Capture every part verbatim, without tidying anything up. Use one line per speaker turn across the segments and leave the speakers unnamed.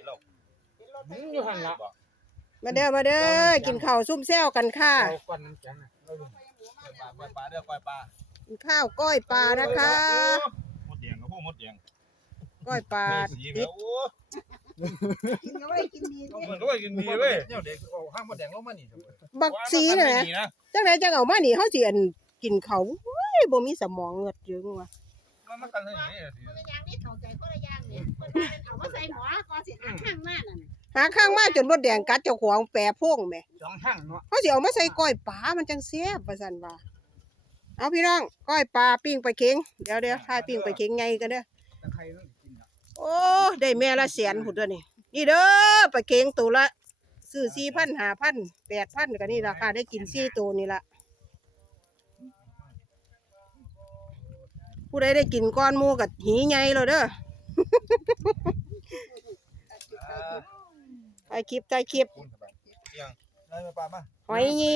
เรา
อยู่หันละ
มาเด้อมาเด้อกินข้าวซุ่มแซวกันค่ะ
เอาก่อนน้ำแข็งนะเอาลง
ปลาปลาเด้อปลาปลา
กินข้าวก้อยปลานะคะ
หมดแดงกับพวกหมดแดง
ก้อยปลา
สี
ติ
แล้
ด
วโอ้
กินก็ไม่กินดี
เหมือนก็ไปกินดีเว้ย
เนี่ยเด็กเอาห้างมดแดงลงมานี่
บักสีน่ะจังไดจังเอามานี่เฮาสิอันกินเขาวโอ้ยบ่มีสมองเงิดเยอะว่ะ
มันมากันอย่างนี้
คนละอย่างนี่เข้าใจคนละอย่างนี่คนว่าเอามาใส่หมอก็สิหาข้างมานั่น
หาข้างมาจนมดแดงกัดเจ้าของแปรโพ่งแหม
สองห้างเนาะ
เฮาสิเอามาใส่ก้อยปลามันจังแซ่บว่าซั่นว่าเอาพี่น้องก้อยปลาปิ้งไปลาเค็งเดี๋ยวเดี๋ยวทายปิ้งไปลาเค็งไงกันเด้อ
ตะไคร้ต้องกินนะ
โอ้ได้แม่ละแสนพุ่นเด้อนี่นี่เด้อปลาเค็งตัวละซื้อ สี่พัน ห้าพัน แปดพัน ก็นี่ราคาได้กินสี่ตัวนี่ล่ะผู้ใดได้กินก้อนหมูกับหีใหญ่เลยเด้อ ถ่ายคลิปถ่ายคลิป
ยังได้ปลามา
หอยยี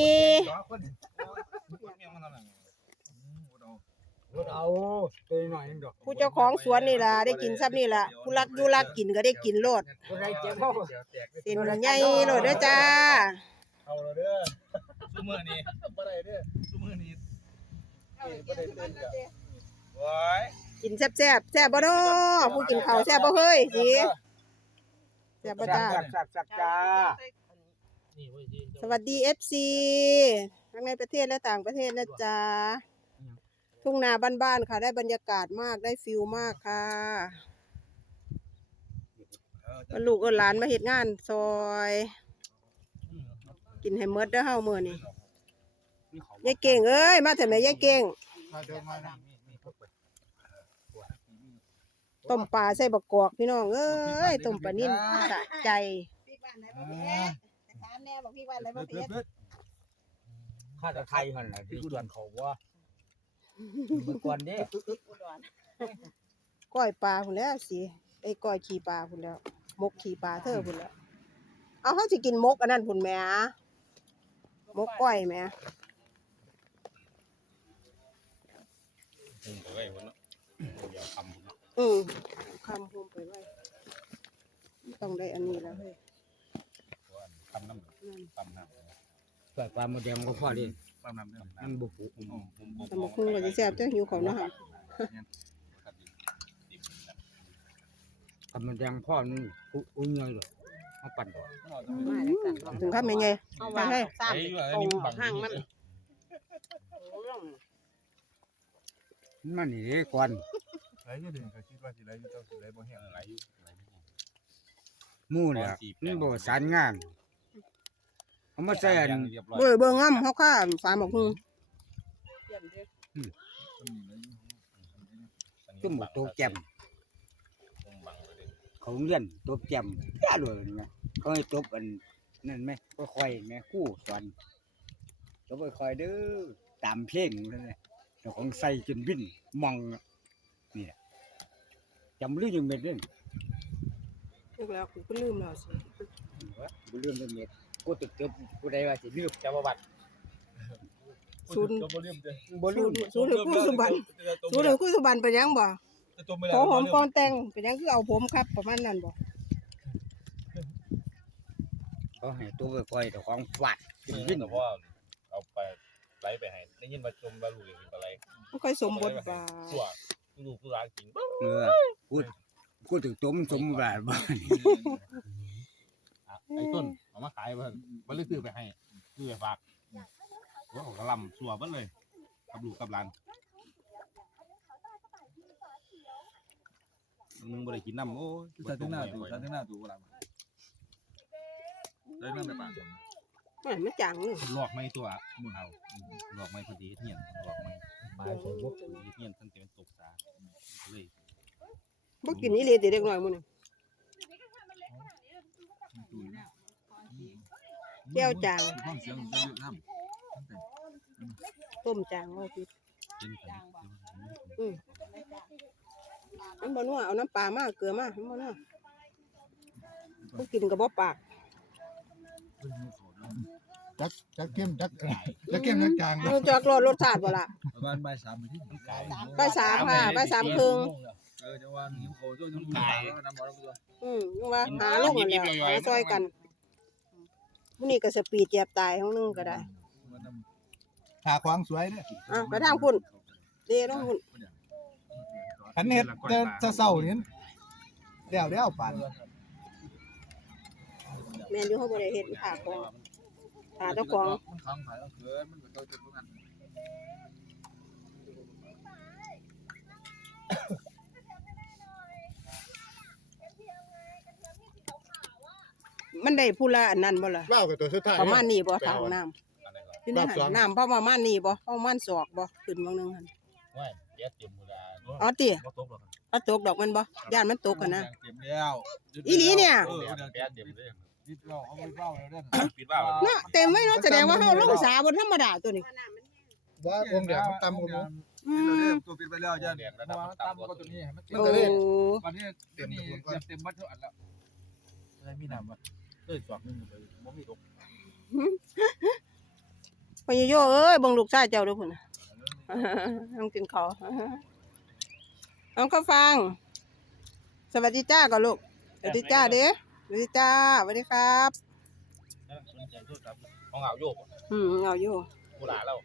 รถเอาตัวหน่อยนึงดอก
ผู้เจ้าของสวนนี่ล่ะได้กินซ้ำนี่ล่ะผู้รักอยู่รักกินก็ได้กินโลด
ตัวไหนเจ็บเข้า
เส้นใหญ่โลดเด้อจ้า
เอาเราเด้อซูมือนี้บ่ได้เด้อซูมือนี้บ่ได้เด้อว้าย
กินแซ่บแซ่บแซ่บบ่เนาะผู้กินข้าวแซ่บบ่เฮ้ยสิแซ่บบ่จ้า
สับสับจ้า
สวัสดี เอฟ ซี ทั้งในประเทศและต่างประเทศนะจ๊ะทุ่งนาบ้านๆค่ะได้บรรยากาศมากได้ฟิลมากค่ะวันลูกเอิ้นหลานมาเฮ็ดงานซอยกินให้หมดเด้อเฮามื้อนี้ยายเก่งเอ้ยมาเถอะแม่ยายเก่งต้มปลาใส่บักกอกพี่น้องเอ้ยต้มปลานิ่มสะใจ
พี่บ้านไหนบ่เฮ็ดถามแน่บอกพี่บ้านไหนบ่เฮ็ด
ข้าตะไคร้หั่นน่ะที่ส่วนเขาว่าเมื่อก่อนเด้
ก้อยปลาพุ่นแล้วสิไอ้ก้อยขี้ปลาพุ่นแล้วมกขี้ปลาเธอพุ่นแล้วเอาเฮาสิกินมกอันนั้นพุ่นแหมมกก้อยแหม
ผมไปไว้วันเนาะเดี๋ยวทำ
อืมคำโฮมไปไว้ต้องได้อันนี้แล้วเฮ้ย
ทำน้ำทำน้ำ
เกิดความมดแดงก็พอดิ
ทำน้ำ
มันบุกบุก
ผมผมผม
สมคุงก็สิแซ่บเจ้าหิวข้าวเนาะค่ะ
ความมดแดงพ่อมันอุ้ยเงยเลยเอาปั่นก่อน
ถึงครับแม่ใหญ่
เอา
ไป
ว่า
ให้
ซ้ำ
ไอ้อยู่อันนี้มันบัง
ห่างมัน
มันนี่เด้ก่อน
ไหลอยู่ดิก็คิดว่าสิไหลอยู่เจ้าสิไหลบ่แห้งไหลอยู่ไหล
หมู่เนี่ยมันบ่สารงานเอามาใส่อัน
เรียบร้อย
เบิ่งเบิ่งงำเฮาค่าสามบักฮึง
ตุ้มตัวแจ่มเขาเรียนตัวแจ่มแย่เลยไงเขาให้ตบอันนั่นไหมค่อยๆแม่คู่สอนตบค่อยๆเด้อตามเพลงนั่นแหละเจ้าของใส่จนวิ่นมองนี่แหละจำลืมยังเม็ดเด้อ
นึกแล้วกูก็ลืมแล้วสิ
บ่ลืมจังเม็ดกูตึกตึบผู้ใดว่าสิลืมจำบ่บัด
ศูนย์
บ่ลืมเด้อ
บ่ลื
ศู
ม
นย์ศูนย์ถึงกู้สุบันศูนย์ถึงกู้สุบันเป็นหยังบ่ขอหอมก่อนแต่งเป็นหยังคือเอาผมครับประมาณนั้นบ่
เขาให้ตัวค่อยๆเจ้าของฟาดจน
วิ่
วิ่
ง
น
แต่ว่าเอาไปไหลไปให้ได้ยินว่าจมบาลูกอย่างอะไร
บ่ค่อยสมบทบาท
ตัวลูกผู้ร้านกิน
เออกูกูถึงต้มสมบาทบ้าน
ไอ้ต้นเอามาขายเพิ่นบ่เลยซื้อไปให้ซื้อไปฝากว่าของกะลำสัวเบิดเลยกับลูกกับหลานมึงบ่ได้กินน้ำโอ้ย
ซาตินาตูซาตินาตูอะไรได้นั่งในป่า
แม่นมันจังนี่
หลอกไม่ตัวมึงเอาหลอกไม่พอดีเฮียนหลอกไม่บายใส่บกเฮียนท่านเป็นตกสาเลย
บ่กินอีหลีติเด็กน้อยมื้อนี้แก้วจาง
ห้องเสียงจะเยอะน้
ต้มจางว่าพี่
กิน
อืมมันบ่นัวเอาน้ำปลามาเกลือมามันบ่นัวบ่กินก็บ่ปาก
จักจักเข้มจักจักเข้มจักจาง
รู้จักรสรสชาติบ่ล่ะ
ำประมาณบ่ายสามที่
บ่ายสามค่ะบ่ายสามครึ่ง
เออจังหวะหิวโคตรจนตายแล้วน้ำบ่แล้วตัว
อืมยังว่าหาลงกันแล้วหาซอยกันมื้อนี้ก็สปีดเหยียบตายของนึงก็ได้
หาควางสวยเนี่ย
อ่ะไปทางพุ่นเด้ลงพุ่น
คันเฮ็ดจะจะเศร้านี่เดี๋ยวเดี๋ยวปาน
แม่นอยู่เฮาบ่ได้เฮ็ดขาของขาเจ้าของ
มันทำขายแล้วเกินมันก็จะพวกนั้น
มันได้ผู้ละอันนั้นบ่ล่ะ
เล่ากับตัวสุดท้าย
ประมาณนี้บ่ทางน้ำอยู่ในหันน้ำประมาณนี้บ่ประมาณศอกบ่ขึ้นบางนึงหั่น
ว่าเจ็ดเต็มมูลา
อ๋อติ
บ่ตกหรอก
เอาตกดอกมันบ่ย่านมันตกกันนะ
เต็มแล้ว
อีหลีเนี่ย
เออ
แป
เดี๋ยว
ดเต็มเลย
ปิดเราเอาไปเฝ้าแล้วเด้อ
ปิดบ้า
เนาะเต็มไว้เนาะแสดงว่าเฮาลงสาบ่ธรรมดาตัวนี้
ว่าองค์เดียวมันต่ำกว่าผม
อืม
ตัวปิดไปแล้วจ้ะเพราะว่าต่ำกว่าตัวนี้ให้มันเต็ม
โอ้
วันนี้เต็มนี่เต็มบัดเท่าอันแล้ว
อะไรมีน้ำวะเอ้ยสอกนึงไปบ่มีตก
พ่อโยเอ้ยเบิ่งลูกชายเจ้าเด้อพุ่นน่ะต้องกินข้าวน้องก็ฟัง สวัสดีจ้าก่อนลูกสวัสดีจ้าเด้สวัสดีจ้าสวัสดีครับ
สนใจโทรศัพท์ของเอาโยก
อืมเอาอยู่
มูลาแล้ว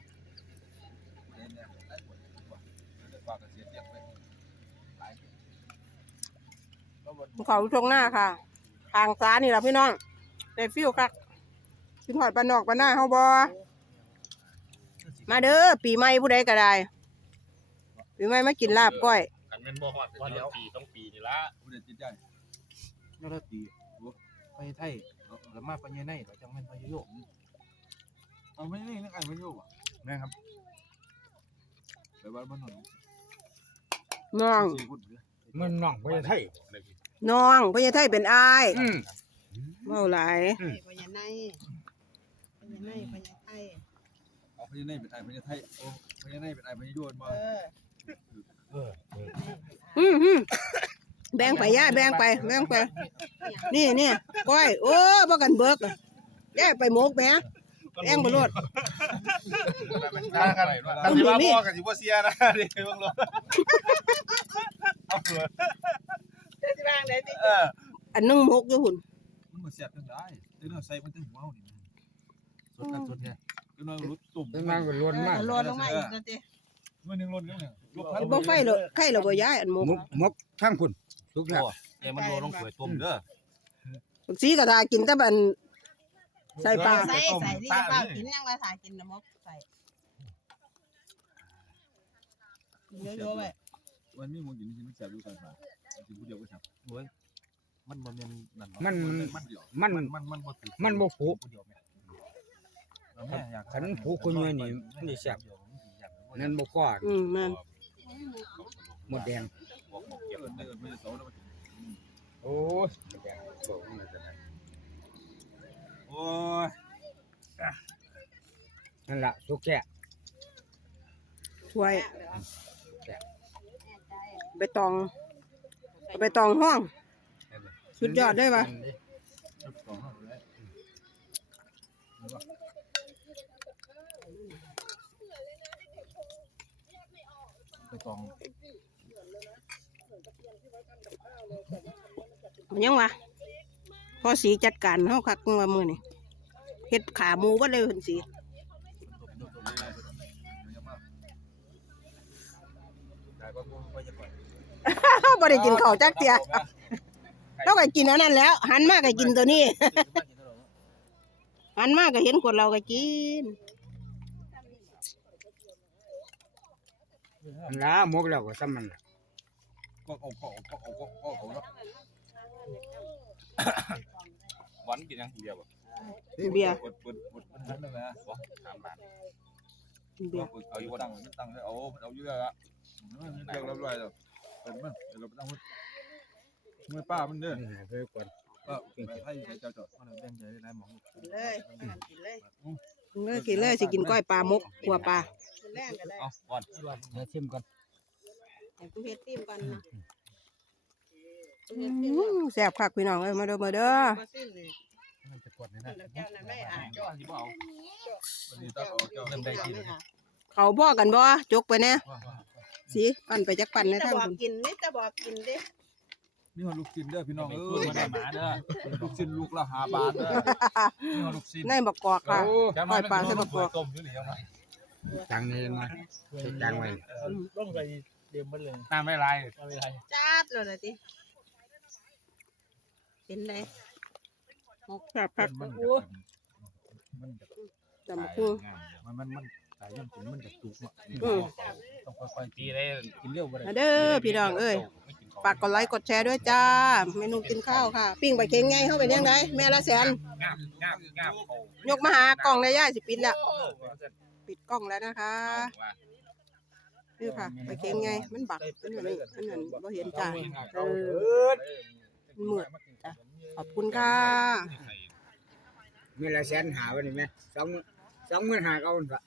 เขาตรงหน้าค่ะทางซ้ายนี่ล่ะพี่น้องได้ฟิวคักกินหอดปลานอกปลาหน้าเฮาบ่มาเด้อปีใหม่ผู้ใดก็ได้ปีใหม่มากินลาบก้อย
กันเป็นบ่ฮอดวันเดียวปีต้องปีนี่ละ
ผู้ใดจิตใจ
นรตีไปไทยแล้วมาไปยังไงเราจังแม่นไปโยก
เอาไม่นี่นึกไอ้ไม่อยู่อ่ะ
นะครับ
ไปบ้านบ้านหน่อย
น้อง
สี่คนเด้อ
มันน้องบ่ได้ไทย
น้องพญาไทเป็นอ้าย
อืม
เว้าหลาย
พญาไนพญาไนพญาไทย
เอาพญานาคเป็นไอ้พญาไทยโอ้พญานาคเป็นไอ้พญาโยนมา
เออ
เออ
อืมอืมแบ่งไปย่าแบ่งไปแบ่งไป นี่นี่ก้อย โอ้บ่กันเบิกอะย่าไปหมกแหมแบ่งบ่รด
กันกันกันสิว่าพ่อกันสิบ่เสียนะดิเบิ่งลงเอาเถอะ
จะสิวางได้ติ
เออ
อันนึงหมกอยู่หุ่น
มันมาแซ่บจังได้เดี๋ยวเราใส่มันถึงหัวนี่
สุดกันสุดไง
เดี๋ยวเราลุดตุ่ม
เป็นมันก็ล้วนมาก
โลดลงมาอีกแล้วติ
มันยังล้นกันเนี่ยยกพัน
บ่ไฟเลยไข่เราบ่ย้ายอันหมก
มกมกทางพุ่นทุกอย่าง
เอ้มันโลลงสวยต้มเด้อ
บักสีก็ทากินแต่บันใส่ปลา
ใส่ใส่ที่เปล่ากินยังว่าถ่ายกินน้ำมกใส่เยอะๆไว้
มันมีมูลกินที่มันแซ่บอยู่กันมากินผู้เดียวก็แซ่บ
โอ้ยมันบ่แม่นนั่น
มัน
มันเดียว
มัน
มันมันมันบ่ถือ
มันบ่ผูก
เดียวแม่แม่อยาก
คันผูกคนเดียวนี่มันสิแซ่บนั่นบ่พอ
อืมนั่น
หมดแดง
บอกบอกเก็บเงินไม่ได้โตแล้วมัน
โอ้ยหมดแดงโตมันก็ได้
โอ้ย
นั่นล่ะทุกแก่
ถ้วยใบตองใบตองห้อง สุดยอดเลยว่ะ
สองห้าเลย
ไปตอง
ยังวะพอสีจัดการเฮาคักว่ามื้อนี้เฮ็ดขาหมูบ่เลยเพิ่นสิ
ได้บ่บ่จะปล่อย
บ่ได้กินข้าวจักเที่ยเราก็กินอันนั้นแล้ว หันมาก็กินตัวนี้ หันมาก็เห็นคนเราก็กิน
นั่นล่ะหมกแล้วก็ซ้ำมันล่ะ
ก็เอาก็เอาก็เอาก็เอาเอาแล้ว
หวานกินยังเดียวบ่
เบียร์
ปวดปวดปวดมันทั้งนั้นนะ
บ่สามบาท
เบียร์
เอาอยู่ตั้งมันตั้งเอาเอาอยู่แล้วละเลิกแล้วด้วยแล้วเป็นมันเดี๋ยวเราไปตั้งเมื่อป้ามันเด้อ
นี่ให้เพิ่นก่อน
ก็ให้ใช้เจ้าจอดมาแบ่งใจได้หมอง
กินเลยกินเลย
กินเลยกินเลยสิกินก้อยปลาหมกขัวปลา
กินแรงก็ได้
เอาก่อน
เดี๋ยวชิมก่อน
ให้กูเฮ็ดติ้มก่อนนะ
อื้อแซ่บคักพี่น้องเอ้ยมาเด้อมาเด้อ
บ่สิ้นเลย
มันจะกดนี่นะ
แล้วแก้วนั้นไม่อ่าน
ก็สิบ่เอา
วันนี้ต้องเอาเจ้า
เริ่มได้กิน
เขาพ่อกันบ่จกไปแน่
เ
สิปั่นไปจักปั่นใน
จะ
ทาง
บอก
คุณ
กินนี่จะบอกกินดิ
นี่มันลูกชิ้นเด้อพี่น้องเอ้
สู้
ย
มาได้หมาเด้อ
ลูกชิ้นลูกละห้าบาทเด้อ
นี่มันลูกชิ้น
ในบักกอกค่ะ
จังมาปลาใส่บักกอกต้มอยู่นี่ยังไง
จังนี่มาจังไว้
ต้องใส่เดียมมันเลยน้ำไม่ไรน้ำไม่ไร
จัดเลยนะติเป็นไง
ครับครับ
มัน
โอ้
มันจะ
จำคือ
มันมันมันสายย่ำถึงมันจะจุกอ่ะ
อืม
ต้องค่อยๆตีได้กินเร็วไปเลย
มาเด้อพี่น้องเอ้ยฝากกดไลค์กดแชร์ด้วยจ้า เมนูกินข้าวค่ะ ปิ้งไปเค็งไงเข้าไปเลี้ยงได้แม่ละแสน
งามงามงาม
ยกมาหากล่องในย่าสิปิดแล้วปิดกล้องแล้วนะคะนี่ค่ะ ไปเค็งไงมันบักมันอยู่นี่มันอยู่บ่เห็นจ้าเออมันมืดจ้ะขอบคุณค่ะ
มีละแสนหาวันนี้ไหมสองสองหมื่นหาเก้าพัน